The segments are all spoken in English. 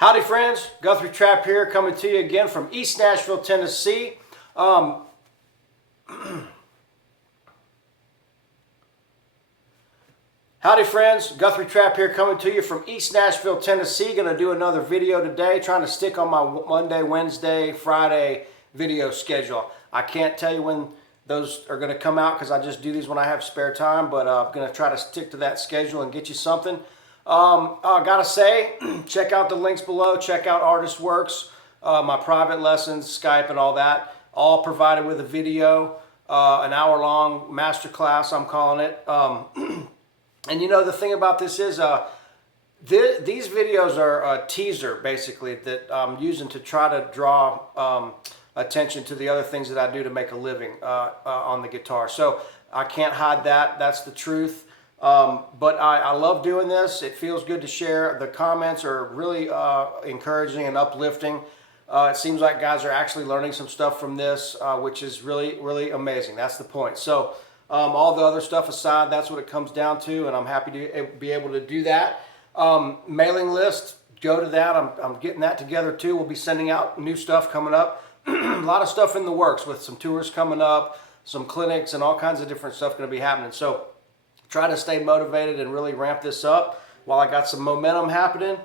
Howdy friends, Guthrie Trapp here, coming to you again from East Nashville, Tennessee. Howdy friends, Guthrie Trapp here, coming to you from East Nashville, Tennessee. Going to do another video today, trying to stick on my Monday, Wednesday, Friday video schedule. I can't tell you when those are going to come out because I just do these when I have spare time, but I'm going to try to stick to that schedule and get you something. I gotta say, check out the links below, check out Artist Works, my private lessons, Skype and all that, all provided with a video, an hour-long masterclass, I'm calling it. And you know, the thing about this is, these videos are a teaser, basically, that I'm using to try to draw attention to the other things that I do to make a living on the guitar. So I can't hide that, that's the truth. But I love doing this. It feels good to share. The comments are really encouraging and uplifting. It seems like guys are actually learning some stuff from this, which is really, really amazing. That's the point. So all the other stuff aside, that's what it comes down to, and I'm happy to be able to do that. Mailing list, go to that. I'm getting that together too. We'll be sending out new stuff coming up. A lot of stuff in the works with some tours coming up, some clinics, and all kinds of different stuff going to be happening. So try to stay motivated and really ramp this up while I got some momentum happening.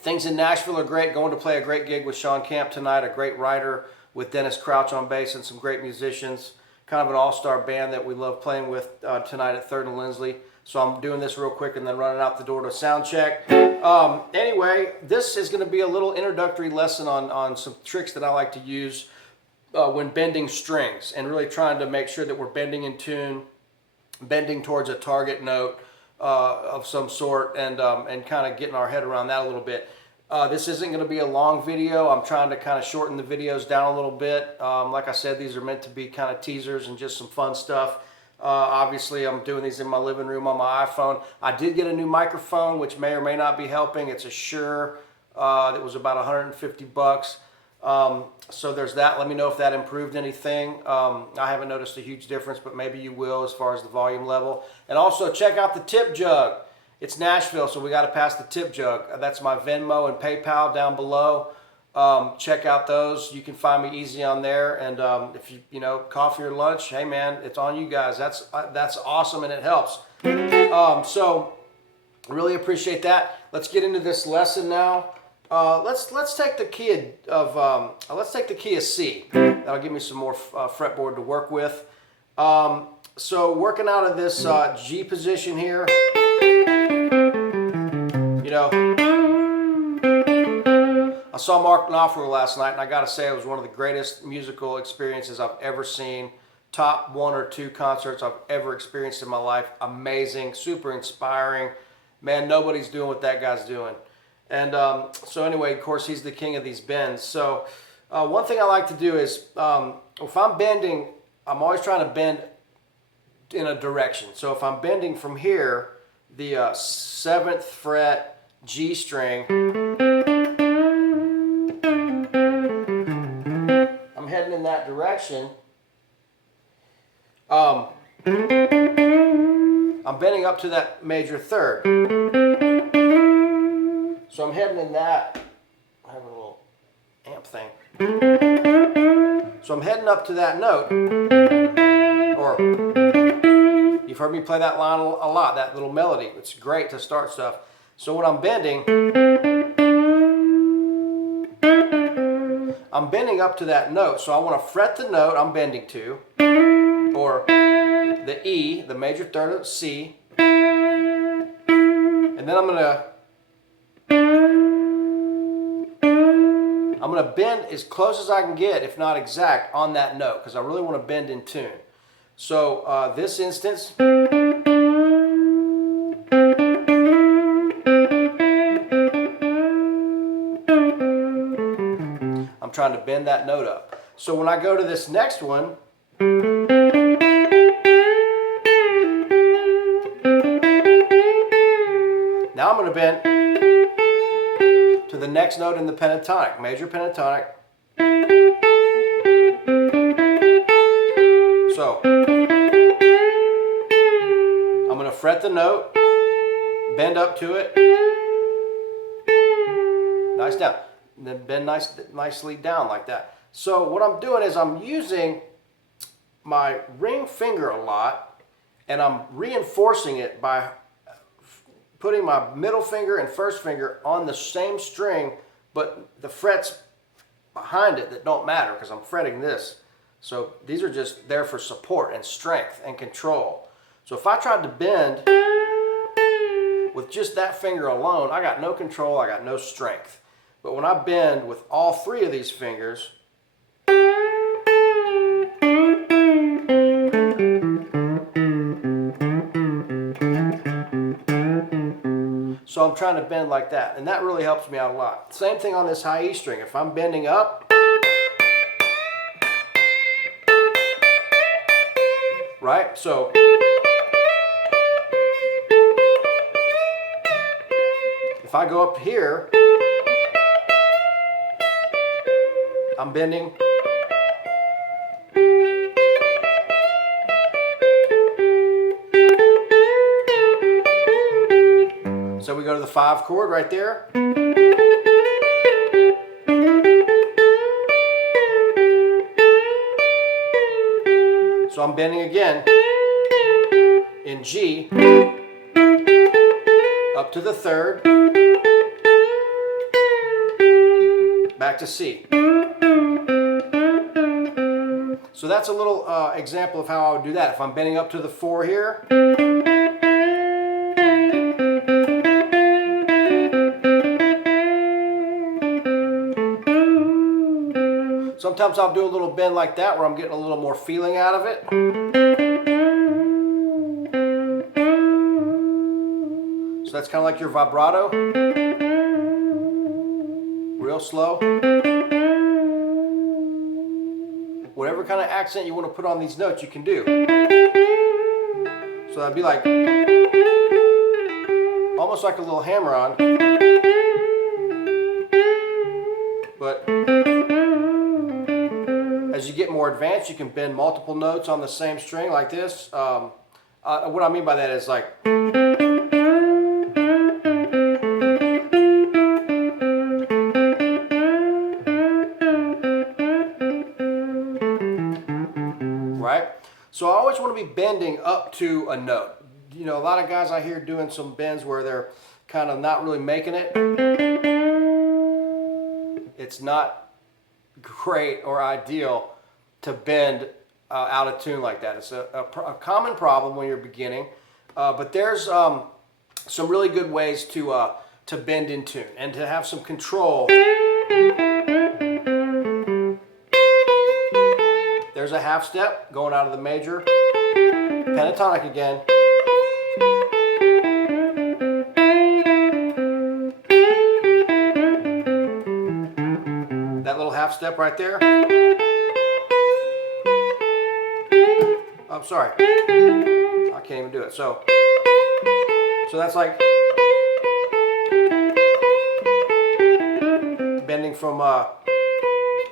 Things in Nashville are great. Going to play a great gig with Sean Camp tonight, a great writer with Dennis Crouch on bass and some great musicians. Kind of an all-star band that we love playing with tonight at 3rd and Lindsley. So I'm doing this real quick and then running out the door to sound check. Anyway, this is going to be a little introductory lesson on some tricks that I like to use when bending strings and really trying to make sure that we're bending in tune, bending towards a target note of some sort, and kind of getting our head around that a little bit. This isn't going to be a long video. I'm trying to kind of shorten the videos down a little bit. Like I said, these are meant to be kind of teasers and just some fun stuff. Obviously, I'm doing these in my living room on my iPhone. I did get a new microphone, which may or may not be helping. It's a Shure that was about 150 bucks. So there's that. Let me know if that improved anything. I haven't noticed a huge difference, but maybe you will as far as the volume level. And also check out the tip jug. It's Nashville, so we got to pass the tip jug. That's my Venmo and PayPal down below. Check out those. You can find me easy on there. And if you know, coffee or lunch, hey man, it's on you guys. That's awesome and it helps. So really appreciate that. Let's get into this lesson now. Let's take the key of C. That'll give me some more fretboard to work with. So working out of this G position here, you know, I saw Mark Knopfler last night, and I got to say it was one of the greatest musical experiences I've ever seen. Top 1 or 2 concerts I've ever experienced in my life. Amazing, super inspiring. Man, nobody's doing what that guy's doing. And so anyway, of course, he's the king of these bends. So one thing I like to do is, if I'm bending, I'm always trying to bend in a direction. So if I'm bending from here, the 7th fret G string, I'm heading in that direction. I'm bending up to that major 3rd. So I'm heading in that, I have a little amp thing. So I'm heading up to that note, or you've heard me play that line a lot, that little melody. It's great to start stuff. So when I'm bending up to that note. So I want to fret the note I'm bending to, or the E, the major 3rd of C, and then I'm going to bend as close as I can get, if not exact, on that note, because I really want to bend in tune. So this instance, I'm trying to bend that note up. So when I go to this next one, now I'm going to bend to the next note in the pentatonic, major pentatonic. So I'm going to fret the note, bend up to it, nice down. And then bend nicely down like that. So what I'm doing is I'm using my ring finger a lot, and I'm reinforcing it by putting my middle finger and first finger on the same string, but the frets behind it that don't matter because I'm fretting this. So these are just there for support and strength and control. So if I tried to bend with just that finger alone, I got no control, I got no strength. But when I bend with all three of these fingers, so I'm trying to bend like that, and that really helps me out a lot. Same thing on this high E string. If I'm bending up, right? So if I go up here, I'm bending. So we go to the 5 chord right there. So I'm bending again in G up to the 3rd, back to C. So that's a little example of how I would do that. If I'm bending up to the 4 here, sometimes I'll do a little bend like that where I'm getting a little more feeling out of it. So that's kind of like your vibrato. Real slow. Whatever kind of accent you want to put on these notes, you can do. So that'd be like, almost like a little hammer-on. But as you get more advanced, you can bend multiple notes on the same string like this. What I mean by that is like, right? So I always want to be bending up to a note. You know, a lot of guys I hear doing some bends where they're kind of not really making it. It's not great or ideal to bend out of tune like that. It's a common problem when you're beginning, but there's some really good ways to bend in tune and to have some control. There's a half step going out of the major, pentatonic again. That little half step right there. I'm sorry, I can't even do it. So that's like bending from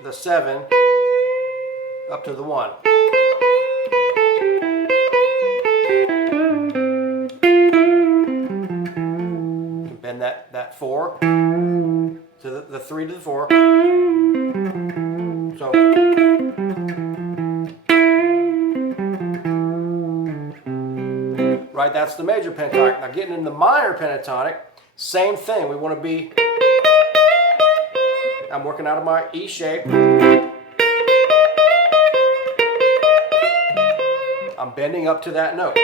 the 7 up to the 1. You can bend that 4 to the 3 to the 4. So right, that's the major pentatonic. Now getting in the minor pentatonic, same thing. We want to be, I'm working out of my E shape. I'm bending up to that note.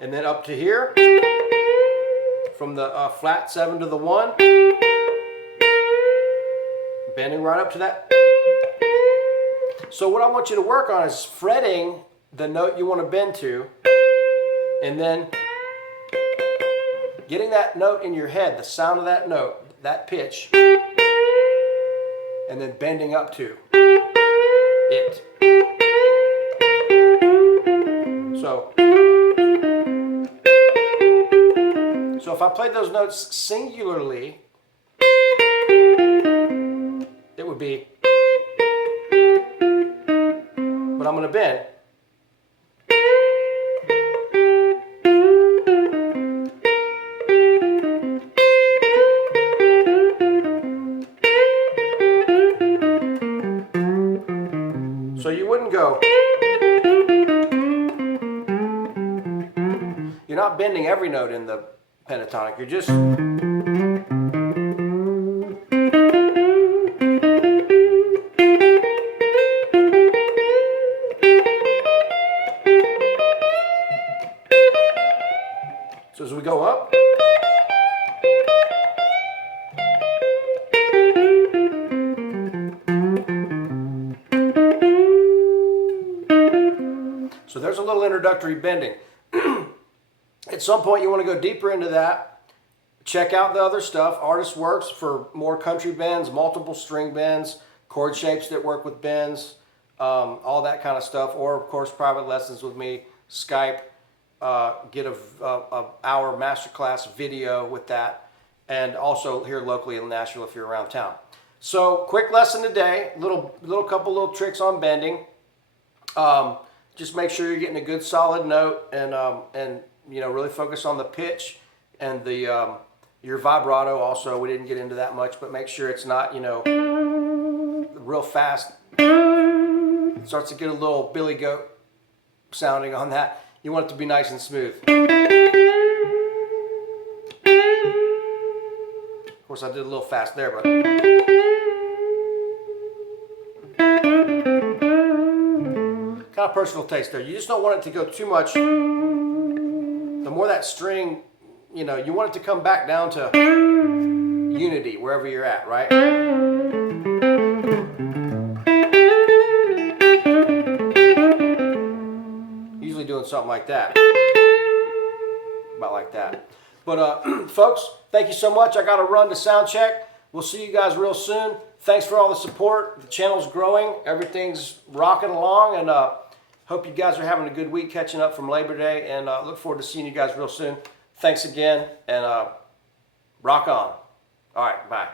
And then up to here, from the flat 7 to the 1, bending right up to that. So what I want you to work on is fretting the note you want to bend to, and then getting that note in your head, the sound of that note, that pitch, and then bending up to it. So if I played those notes singularly, it would be, but I'm going to bend. go. You're not bending every note in the pentatonic. You're just... So as we go up, so there's a little introductory bending. At some point you want to go deeper into that. Check out the other stuff. Artist Works for more country bends, multiple string bends, chord shapes that work with bends, all that kind of stuff. Or of course private lessons with me, Skype. Get a hour masterclass video with that, and also here locally in Nashville if you're around town. So quick lesson today, couple tricks on bending. Just make sure you're getting a good solid note, and you know, really focus on the pitch and the your vibrato. Also, we didn't get into that much, but make sure it's not, you know, real fast. It starts to get a little Billy Goat sounding on that. You want it to be nice and smooth. Of course, I did a little fast there, but... kind of personal taste there. You just don't want it to go too much. The more that string, you know, you want it to come back down to unity wherever you're at, right? Usually doing something like that. About like that. But folks, thank you so much. I got to run to sound check. We'll see you guys real soon. Thanks for all the support. The channel's growing. Everything's rocking along, and hope you guys are having a good week catching up from Labor Day, and look forward to seeing you guys real soon. Thanks again, and rock on. All right, bye.